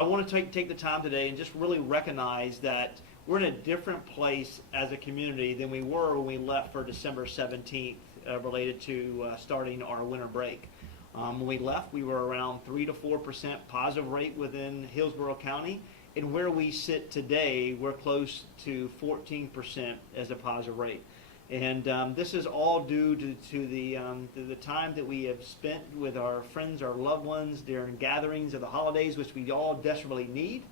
I want to take the time today and just really recognize that we're in a different place as a community than we were when we left for December 17th related to starting our winter break. When we left, we were around 3 to 4% positive rate within Hillsborough County. And where we sit today, we're close to 14% as a positive rate. And this is all due to the time that we have spent with our friends, our loved ones during gatherings of the holidays, which we all desperately need.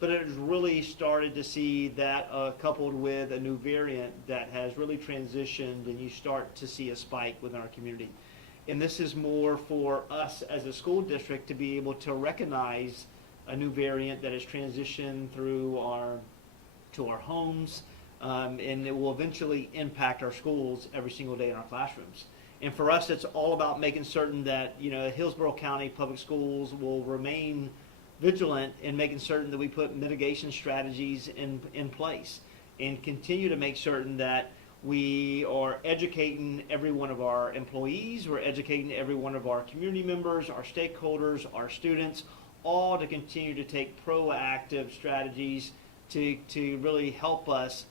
But it has really started to see that coupled with a new variant that has really transitioned, and you start to see a spike within our community. And this is more for us as a school district to be able to recognize a new variant that has transitioned through to our homes, and it will eventually impact our schools every single day in our classrooms. And for us, it's all about making certain that Hillsborough County Public Schools will remain vigilant in making certain that we put mitigation strategies in place and continue to make certain that we are educating every one of our employees, we're educating every one of our community members, our stakeholders, our students, all to continue to take proactive strategies to really help us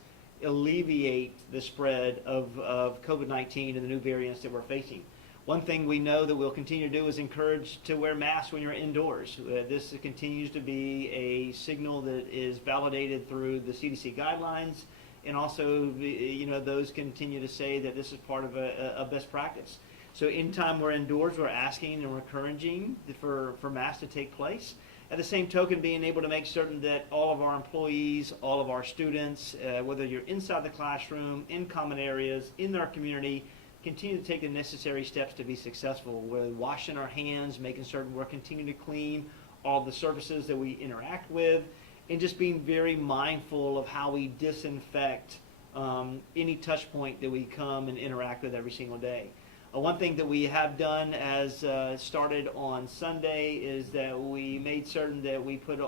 alleviate the spread of COVID-19 and the new variants that we're facing. One thing we know that we'll continue to do is encourage to wear masks when you're indoors. This continues to be a signal that is validated through the CDC guidelines, and also those continue to say that this is part of a best practice. So anytime we're indoors, we're asking and we're encouraging for masks to take place. At the same token, being able to make certain that all of our employees, all of our students, whether you're inside the classroom, in common areas, in our community, continue to take the necessary steps to be successful. We're washing our hands, making certain we're continuing to clean all the surfaces that we interact with, and just being very mindful of how we disinfect any touch point that we come and interact with every single day. One thing that we have done as started on Sunday is that we made certain that we started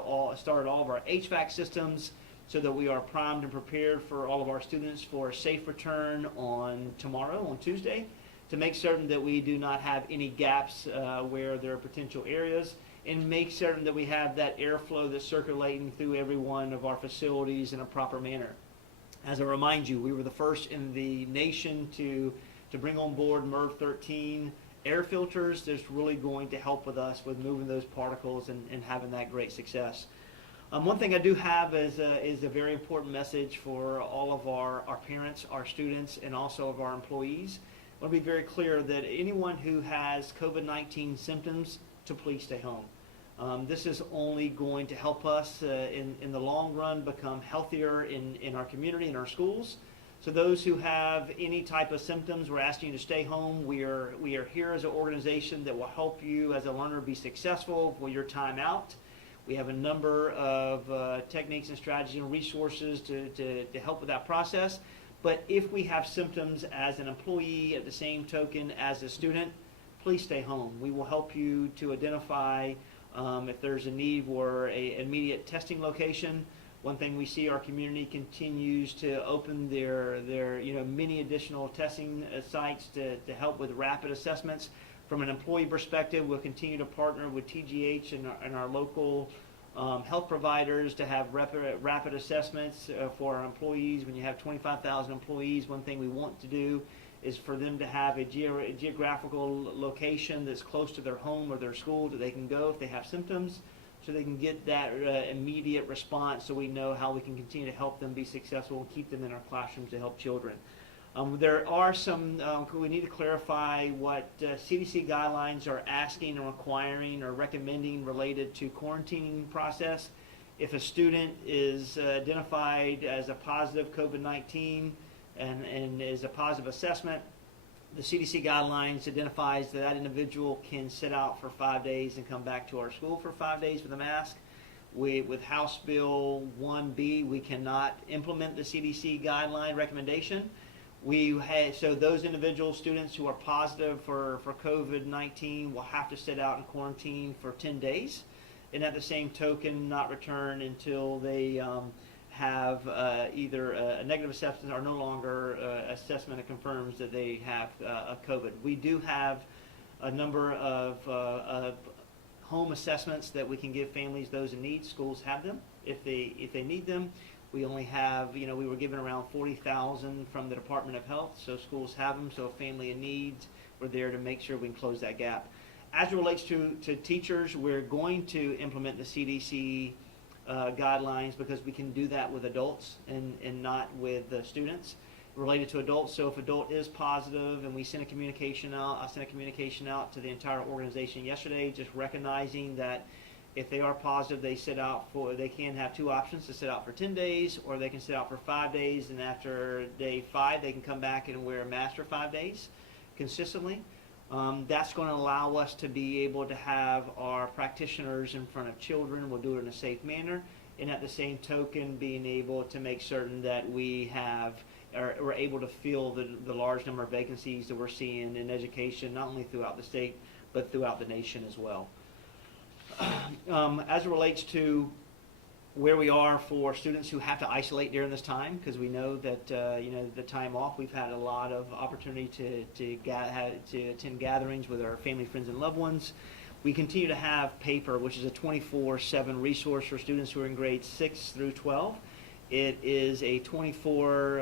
all of our HVAC systems so that we are primed and prepared for all of our students for a safe return on tomorrow, on Tuesday, to make certain that we do not have any gaps where there are potential areas, and make certain that we have that airflow that's circulating through every one of our facilities in a proper manner. As I remind you, we were the first in the nation to bring on board MERV 13 air filters. That's really going to help with us with moving those particles and having that great success. One thing I do have is a very important message for all of our parents, our students, and also of our employees. I want to be very clear that anyone who has COVID-19 symptoms, to please stay home. This is only going to help us in the long run become healthier in our community, in our schools. So those who have any type of symptoms, we're asking you to stay home. We are here as an organization that will help you as a learner be successful for your time out. We have a number of techniques and strategies and resources to help with that process. But if we have symptoms as an employee, at the same token as a student, please stay home. We will help you to identify if there's a need for an immediate testing location. One thing we see, our community continues to open their many additional testing sites to help with rapid assessments. From an employee perspective, we'll continue to partner with TGH and our local health providers to have rapid assessments for our employees. When you have 25,000 employees, one thing we want to do is for them to have a geographical location that's close to their home or their school that they can go if they have symptoms, so they can get that immediate response, so we know how we can continue to help them be successful and keep them in our classrooms to help children. There are some, we need to clarify what CDC guidelines are asking and requiring or recommending related to quarantining process. If a student is identified as a positive COVID-19 and is a positive assessment, the CDC guidelines identifies that individual can sit out for 5 days and come back to our school for 5 days with a mask. With House Bill 1B, we cannot implement the CDC guideline recommendation. So those individual students who are positive for COVID-19 will have to sit out in quarantine for 10 days, and at the same token not return until they have either a negative assessment or no longer assessment that confirms that they have COVID. We do have a number of home assessments that we can give families, those in need. Schools have them if they need them. We only have, we were given around 40,000 from the Department of Health, so schools have them. So a family in need, we're there to make sure we can close that gap. As it relates to teachers, we're going to implement the CDC guidelines because we can do that with adults and not with students related to adults. So if adult is positive and we send a communication out, I sent a communication out to the entire organization yesterday, just recognizing that if they are positive, they can have two options: to sit out for 10 days or they can sit out for 5 days, and after day 5 they can come back and wear a mask for 5 days consistently. That's going to allow us to be able to have our practitioners in front of children. We'll do it in a safe manner, and at the same token being able to make certain that we're able to fill the large number of vacancies that we're seeing in education, not only throughout the state but throughout the nation as well. As it relates to where we are for students who have to isolate during this time, because we know that the time off, we've had a lot of opportunity to attend gatherings with our family, friends, and loved ones. We continue to have PAPER, which is a 24/7 resource for students who are in grades 6 through 12. It is a 24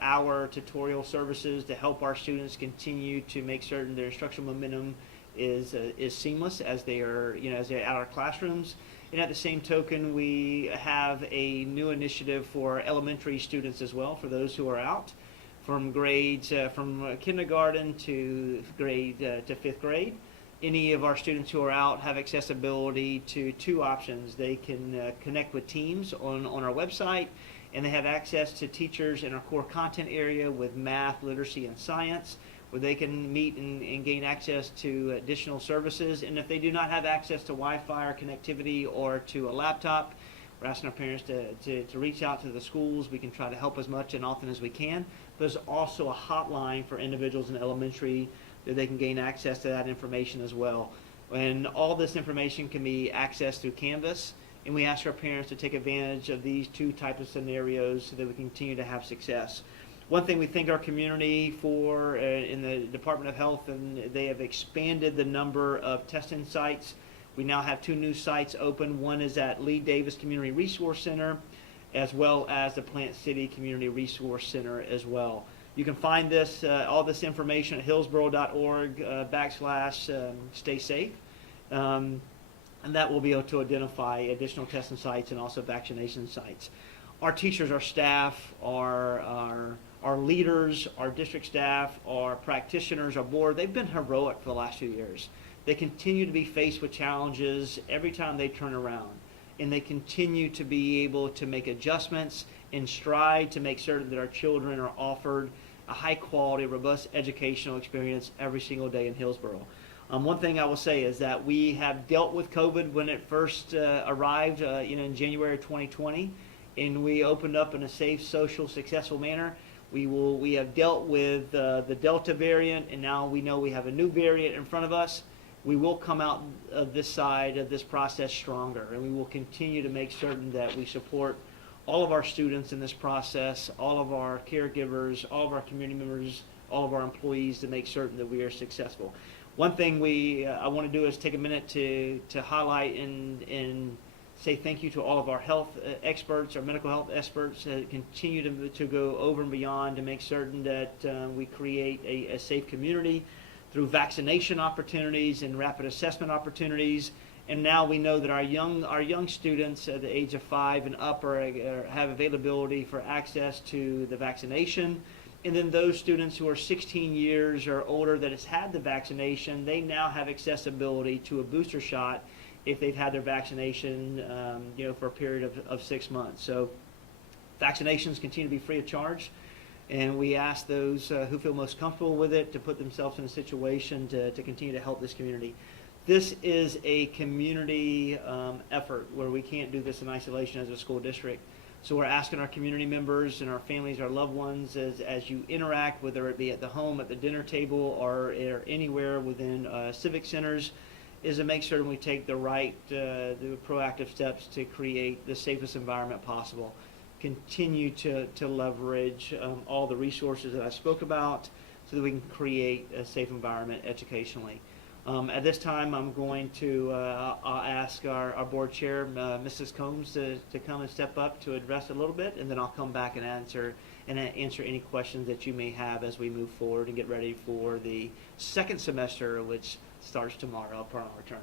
hour tutorial services to help our students continue to make certain their instructional momentum is seamless as they are as they're at our classrooms. And at the same token, we have a new initiative for elementary students as well, for those who are out from grades from kindergarten to fifth grade. Any of our students who are out have accessibility to two options. They can connect with teams on our website, and they have access to teachers in our core content area with math, literacy, and science, where they can meet and gain access to additional services. And if they do not have access to Wi-Fi or connectivity or to a laptop, we're asking our parents to reach out to the schools. We can try to help as much and often as we can. There's also a hotline for individuals in elementary that they can gain access to that information as well. And all this information can be accessed through Canvas, and we ask our parents to take advantage of these two types of scenarios so that we continue to have success. One thing we thank our community for in the Department of Health, and they have expanded the number of testing sites. We now have 2 new sites open. One is at Lee Davis Community Resource Center, as well as the Plant City Community Resource Center as well. You can find all this information at hillsborough.org/stay safe. And that will be able to identify additional testing sites and also vaccination sites. Our teachers, our staff, our leaders, our district staff, our practitioners, our board, they've been heroic for the last few years. They continue to be faced with challenges every time they turn around, and they continue to be able to make adjustments and strive to make certain that our children are offered a high quality, robust educational experience every single day in Hillsborough. One thing I will say is that we have dealt with COVID when it first arrived in January of 2020, and we opened up in a safe, social, successful manner. We have dealt with the Delta variant, and now we know we have a new variant in front of us. We will come out of this side of this process stronger, and we will continue to make certain that we support all of our students in this process, all of our caregivers, all of our community members, all of our employees, to make certain that we are successful. One thing I want to do is take a minute to highlight and say thank you to all of our health experts, our medical health experts that continue to go over and beyond to make certain that we create a safe community through vaccination opportunities and rapid assessment opportunities. And now we know that our young students at the age of 5 and up have availability for access to the vaccination. And then those students who are 16 years or older that has had the vaccination, they now have accessibility to a booster shot if they've had their vaccination for a period of 6 months. So vaccinations continue to be free of charge, and we ask those who feel most comfortable with it to put themselves in a situation to continue to help this community. This is a community effort where we can't do this in isolation as a school district. So we're asking our community members and our families, our loved ones, as you interact, whether it be at the home, at the dinner table, or anywhere within civic centers, is to make sure we take the proactive steps to create the safest environment possible. Continue to leverage all the resources that I spoke about so that we can create a safe environment educationally. At this time, I'm going to I'll ask our board chair, Mrs. Combs, to come and step up to address a little bit, and then I'll come back and answer any questions that you may have as we move forward and get ready for the second semester, which starts tomorrow upon our return.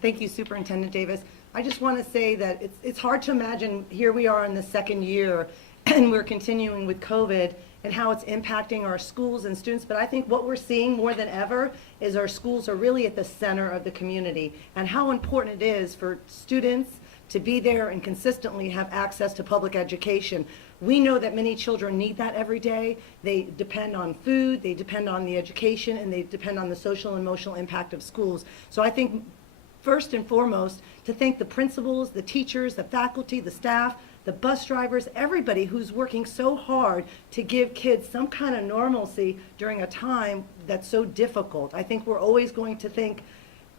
Thank you, Superintendent Davis. I just want to say that it's hard to imagine here we are in the second year and we're continuing with COVID and how it's impacting our schools and students. But I think what we're seeing more than ever is our schools are really at the center of the community and how important it is for students to be there and consistently have access to public education. We know that many children need that every day. They depend on food, they depend on the education, and they depend on the social and emotional impact of schools. So I think first and foremost, to thank the principals, the teachers, the faculty, the staff, the bus drivers, everybody who's working so hard to give kids some kind of normalcy during a time that's so difficult. I think we're always going to think,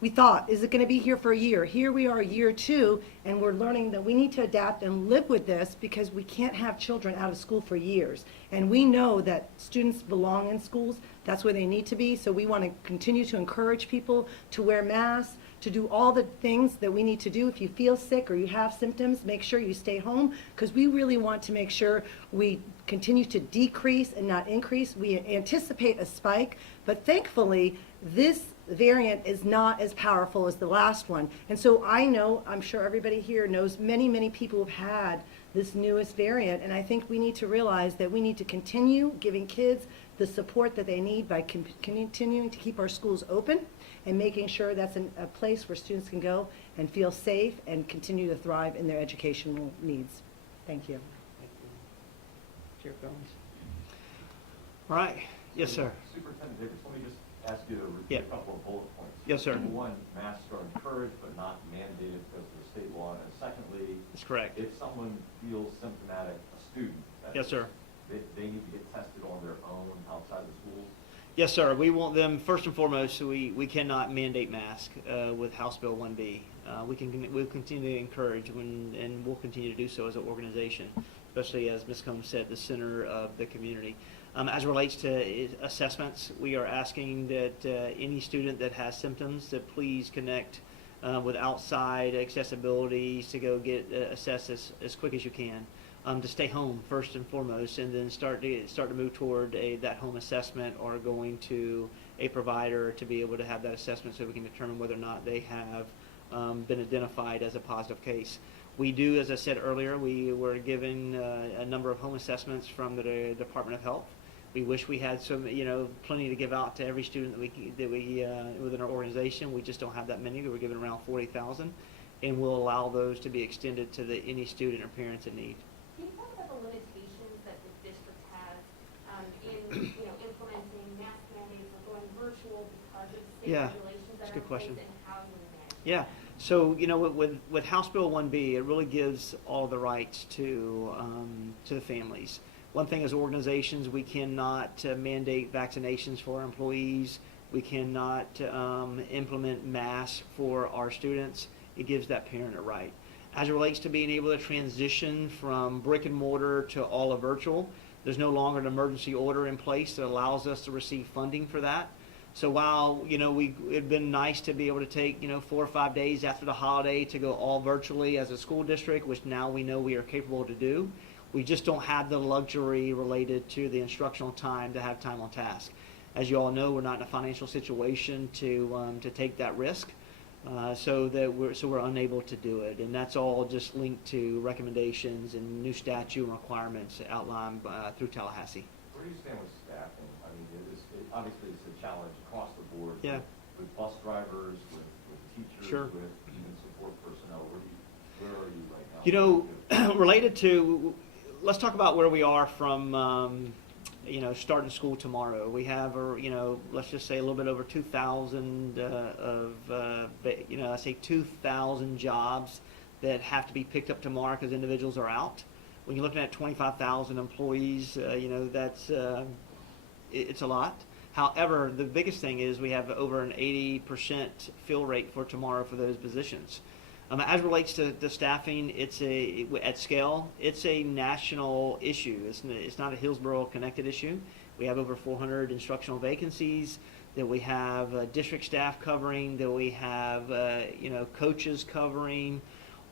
we thought, is it going to be here for a year? Here we are, year 2, and we're learning that we need to adapt and live with this because we can't have children out of school for years. And we know that students belong in schools. That's where they need to be. So we want to continue to encourage people to wear masks, to do all the things that we need to do. If you feel sick or you have symptoms, make sure you stay home because we really want to make sure we continue to decrease and not increase. We anticipate a spike, but thankfully this variant is not as powerful as the last one. And so I know, I'm sure everybody here knows many, many people have had this newest variant, and I think we need to realize that we need to continue giving kids the support that they need by continuing to keep our schools open and making sure that's a place where students can go and feel safe and continue to thrive in their educational needs. Thank you. Thank you. Chair Combs. All right. Yes, sir. Superintendent Davis, let me just ask you to repeat Yeah. a couple of bullet points. Yes, sir. Number one, masks are encouraged but not mandated because of the state law. And secondly, That's correct. if someone feels symptomatic, a student, that Yes, is, sir. they need to get tested on their own outside the schools. Yes, sir. We want them, first and foremost, we cannot mandate mask with House Bill 1B. We'll continue to encourage and we'll continue to do so as an organization, especially as Ms. Combs said, the center of the community. As it relates to assessments, we are asking that any student that has symptoms to please connect with outside accessibility to go get assessed as quick as you can. To stay home first and foremost, and then start to move toward that home assessment or going to a provider to be able to have that assessment so we can determine whether or not they have been identified as a positive case. We do, as I said earlier, we were given a number of home assessments from the Department of Health. We wish we had some, plenty to give out to every student that we within our organization. We just don't have that many. We were given around 40,000, and we'll allow those to be extended to any student or parents in need. Can you talk about the limitations that the district has in implementing mask mandates or going virtual because of state regulations that that's a are good in question. place, and how do you manage that? Yeah. So with House Bill 1B, it really gives all the rights to the families. One thing as organizations, we cannot mandate vaccinations for our employees. We cannot implement masks for our students. It gives that parent a right. As it relates to being able to transition from brick and mortar to all of virtual, there's no longer an emergency order in place that allows us to receive funding for that. So while, it'd been nice to be able to take, 4 or 5 days after the holiday to go all virtually as a school district, which now we know we are capable to do, we just don't have the luxury related to the instructional time to have time on task. As you all know, we're not in a financial situation to take that risk. So we're unable to do it, and that's all just linked to recommendations and new statute and requirements outlined through Tallahassee. Where do you stand with staffing? I mean, obviously it's a challenge across the board. Yeah. With bus drivers, with teachers, Sure. with even support personnel. Where are you right now? Related to, let's talk about where we are from. Starting school tomorrow. We have, let's just say a little bit over 2,000 I say 2,000 jobs that have to be picked up tomorrow because individuals are out. When you're looking at 25,000 employees, that's it's a lot. However, the biggest thing is we have over an 80% fill rate for tomorrow for those positions. As it relates to the staffing, at scale, it's a national issue. It's not a Hillsborough connected issue. We have over 400 instructional vacancies, that we have district staff covering, that we have coaches covering,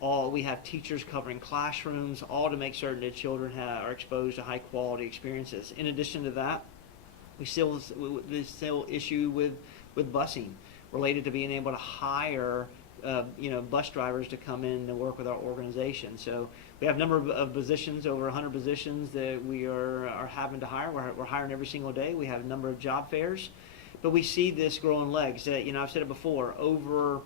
we have teachers covering classrooms, all to make certain that children are exposed to high quality experiences. In addition to that, we still issue with busing related to being able to hire bus drivers to come in and work with our organization. So we have a number of positions, over 100 positions that we are having to hire. We're hiring every single day. We have a number of job fairs, but we see this growing legs. I've said it before, over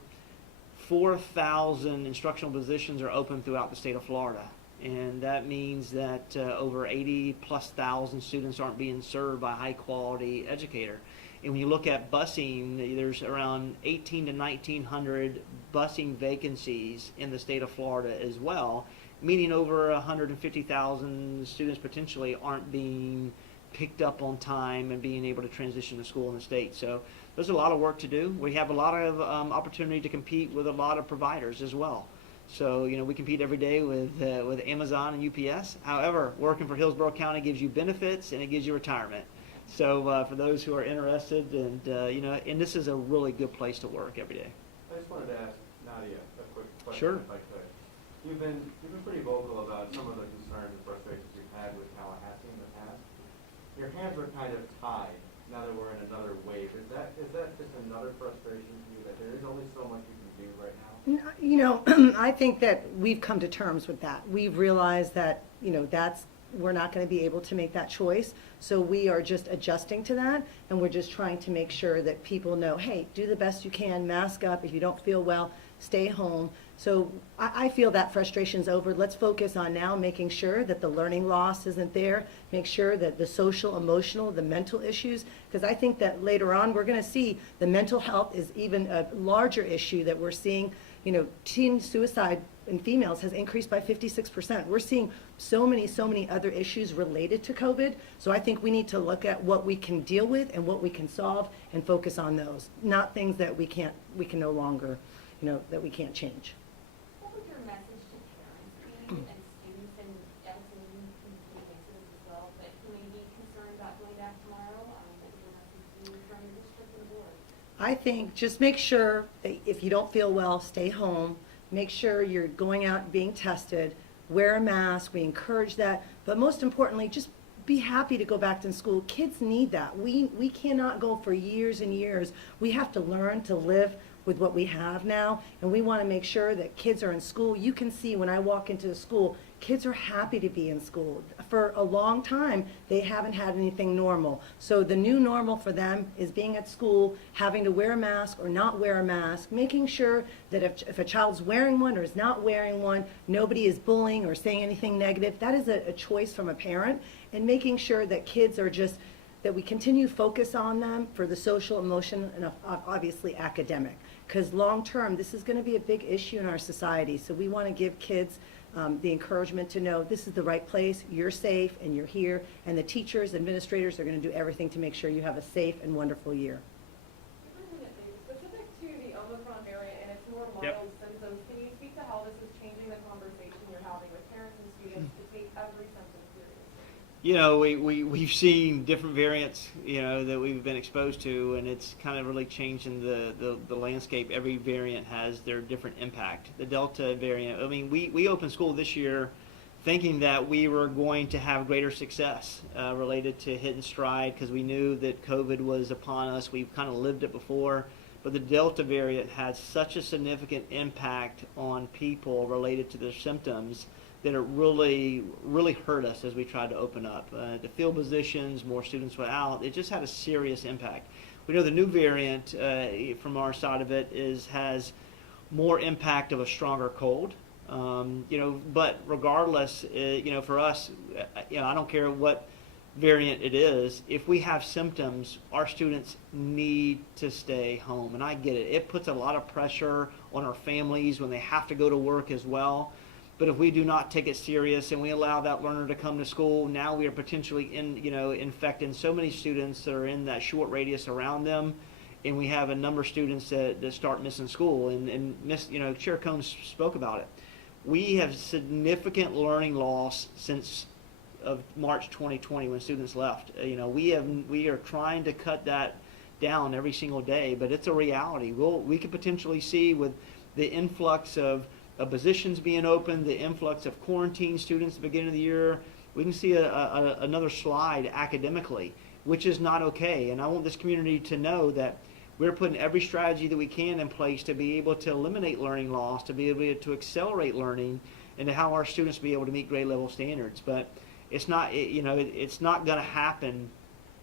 4,000 instructional positions are open throughout the state of Florida. And that means that over 80,000+ students aren't being served by a high quality educator. And when you look at busing, there's around 1,800 to 1,900 busing vacancies in the state of Florida as well, meaning over 150,000 students potentially aren't being picked up on time and being able to transition to school in the state. So there's a lot of work to do. We have a lot of opportunity to compete with a lot of providers as well. So, we compete every day with Amazon and UPS. However, working for Hillsborough County gives you benefits and it gives you retirement. So for those who are interested, and this is a really good place to work every day. I just wanted to ask Nadia a quick question, Sure. if I could. You've been pretty vocal about some of the concerns and frustrations you've had with Tallahassee in the past. Your hands are kind of tied now that we're in another wave. Is that just another frustration to you, that there is only so much you can do right now? I think that we've come to terms with that. We've realized that, we're not going to be able to make that choice. So we are just adjusting to that, and we're just trying to make sure that people know, hey, do the best you can, mask up. If you don't feel well, stay home. So I feel that frustration's over. Let's focus on now making sure that the learning loss isn't there, make sure that the social, emotional, the mental issues, because I think that later on we're going to see the mental health is even a larger issue that we're seeing. Teen suicide in females has increased by 56%. We're seeing so many other issues related to COVID. So I think we need to look at what we can deal with and what we can solve and focus on those, not things that we can no longer, that we can't change. What would your message to parents be, and students, and Elton, you can answer this as well, but who may be concerned about going back tomorrow? What would your message be from your district and board? I think just make sure that if you don't feel well, stay home. Make sure you're going out being tested. Wear a mask. We encourage that. But most importantly, just be happy to go back to school. Kids need that. We cannot go for years and years. We have to learn to live with what we have now, and we want to make sure that kids are in school. You can see when I walk into the school, kids are happy to be in school. For a long time, they haven't had anything normal. So the new normal for them is being at school, having to wear a mask or not wear a mask, making sure that if a child's wearing one or is not wearing one, nobody is bullying or saying anything negative. That is a choice from a parent, and making sure that kids are that we continue to focus on them for the social, emotional, and obviously academic. Because long term, this is going to be a big issue in our society. So we want to give kids the encouragement to know this is the right place, you're safe, and you're here. And the teachers, administrators are going to do everything to make sure you have a safe and wonderful year. Specific to the Omicron variant and its more mild Yep. symptoms, can you speak to how this is changing the conversation you're having with parents and students to take every symptom seriously? We've seen different variants, that we've been exposed to, and it's kind of really changing the landscape. Every variant has their different impact. The Delta variant, we opened school this year thinking that we were going to have greater success related to hitting stride, because we knew that COVID was upon us. We've kind of lived it before. But the Delta variant had such a significant impact on people related to their symptoms that it really hurt us as we tried to open up. The field positions, more students were out. It just had a serious impact. We know the new variant, from our side of it, has more impact of a stronger cold. But regardless, for us, I don't care what variant it is. If we have symptoms, our students need to stay home. And I get it. It puts a lot of pressure on our families when they have to go to work as well. But if we do not take it serious and we allow that learner to come to school, now we are potentially infecting so many students that are in that short radius around them, and we have a number of students that start missing school. And Chair Combs spoke about it. We have significant learning loss since of March 2020 when students left. We are trying to cut that down every single day, but it's a reality. We could potentially see with the influx of positions being open, the influx of quarantine students at the beginning of the year, we can see another slide academically, which is not okay. And I want this community to know that we're putting every strategy that we can in place to be able to eliminate learning loss, to be able to accelerate learning, and to how our students be able to meet grade level standards. But it's not, it's not going to happen,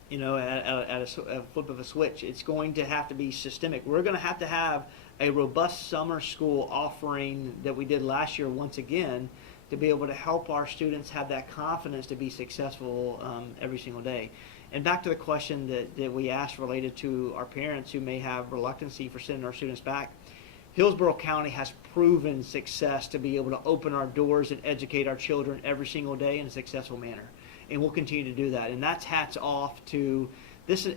at a flip of a switch. It's going to have to be systemic. We're going to have a robust summer school offering that we did last year once again to be able to help our students have that confidence to be successful every single day. And back to the question that we asked related to our parents who may have reluctancy for sending our students back. Hillsborough County has proven success to be able to open our doors and educate our children every single day in a successful manner. And we'll continue to do that. And that's hats off to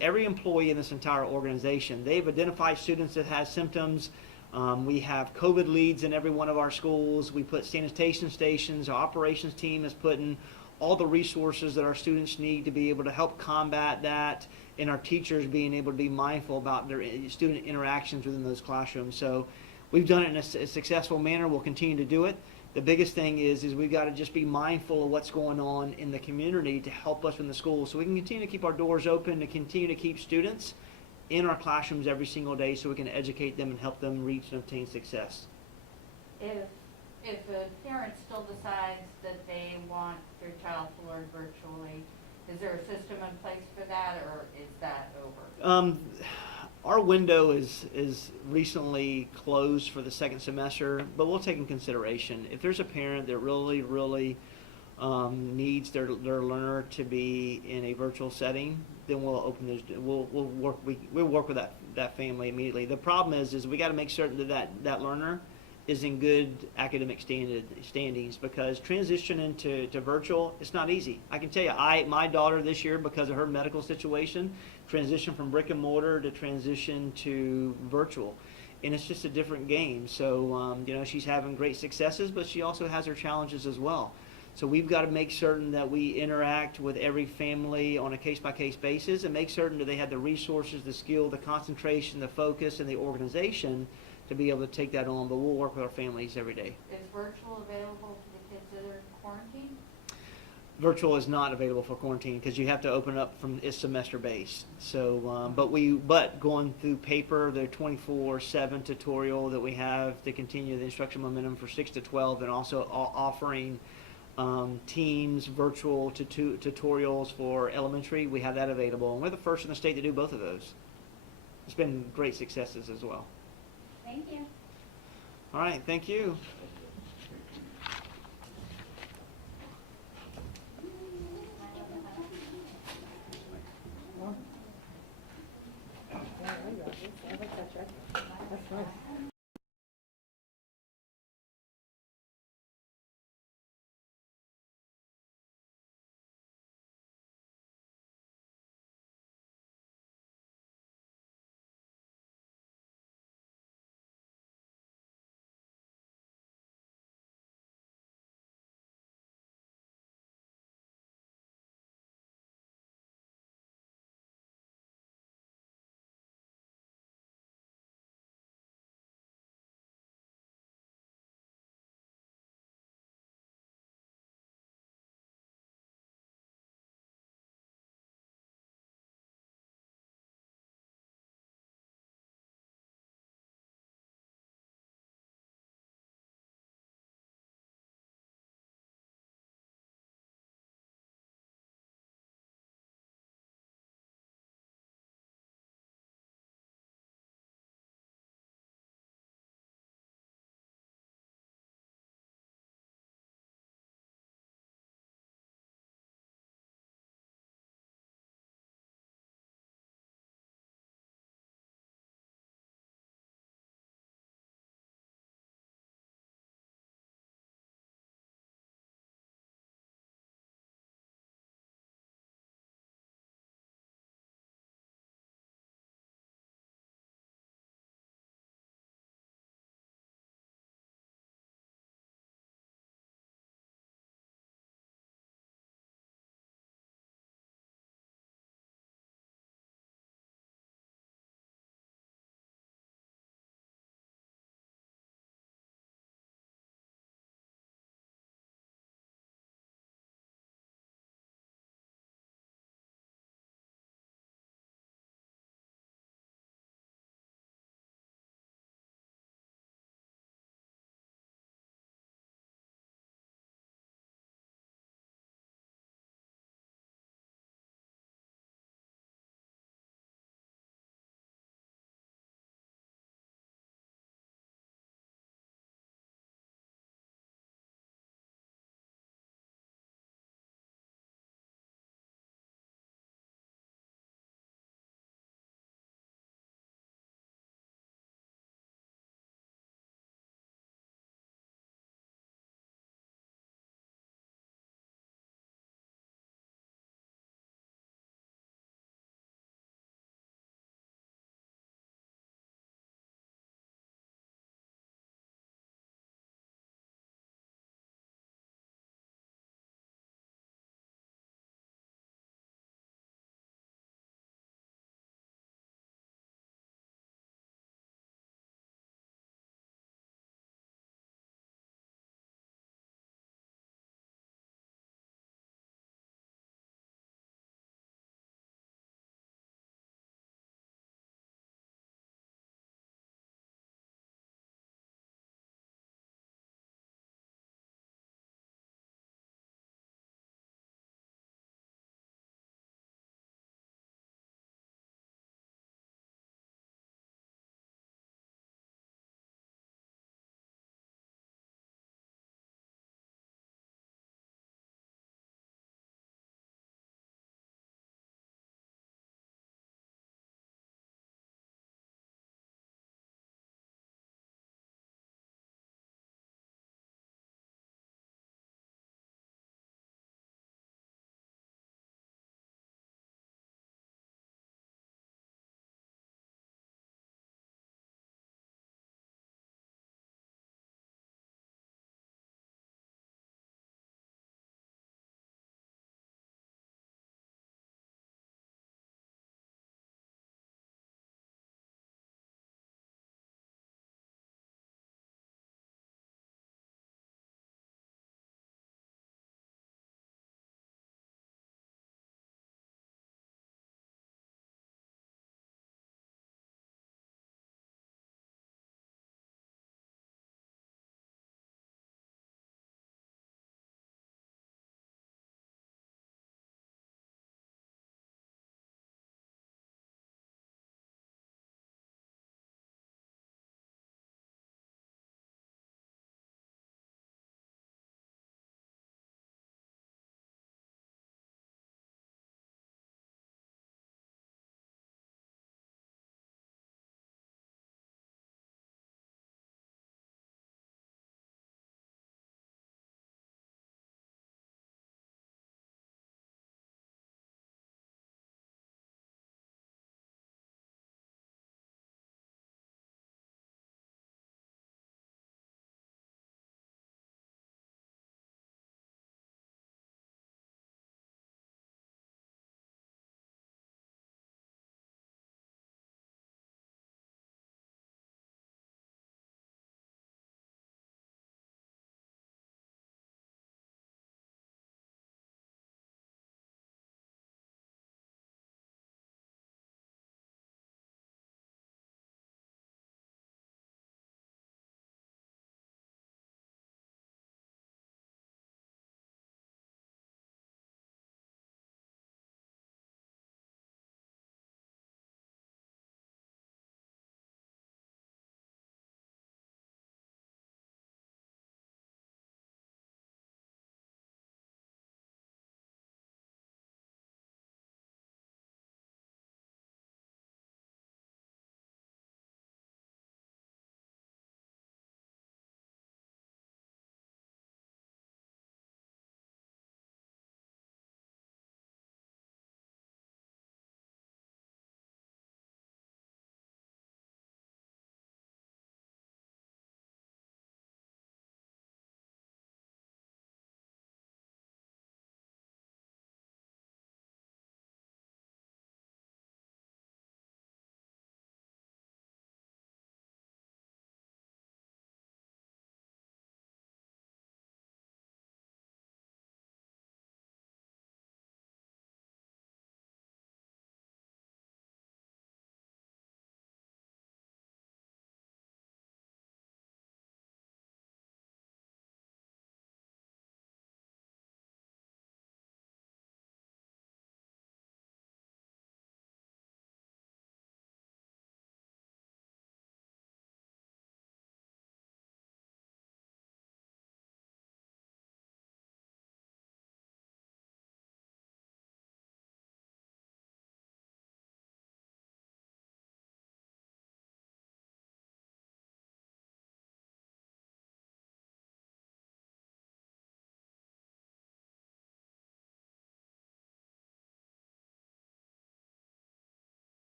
every employee in this entire organization. They've identified students that have symptoms. We have COVID leads in every one of our schools. We put sanitation stations. Our operations team is putting all the resources that our students need to be able to help combat that, and our teachers being able to be mindful about their student interactions within those classrooms. So we've done it in a successful manner. We'll continue to do it. The biggest thing is we've got to just be mindful of what's going on in the community to help us in the schools, so we can continue to keep our doors open, to continue to keep students in our classrooms every single day so we can educate them and help them reach and obtain success. If a parent still decides that they want their child to learn virtually, is there a system in place for that, or is that over? Our window is recently closed for the second semester, but we'll take in consideration if there's a parent that really needs their learner to be in a virtual setting, then we'll open those. We'll work with that family immediately. The problem is we got to make certain that learner is in good academic standings, because transition into virtual, it's not easy. I can tell you, my daughter this year, because of her medical situation, transitioned from brick and mortar to transition to virtual, and it's just a different game. So she's having great successes, but she also has her challenges as well. So we've got to make certain that we interact with every family on a case-by-case basis and make certain that they have the resources, the skill, the concentration, the focus, and the organization to be able to take that on. But we'll work with our families every day. Is virtual available to the kids that are in quarantine? Virtual is not available for quarantine because you have to open up from it's semester based. So, but going through paper, the 24/7 tutorial that we have to continue the instruction momentum for 6 to 12, and also offering Teams virtual tutorials for elementary, we have that available, and we're the first in the state to do both of those. It's been great successes as well. Thank you. All right, thank you. Thank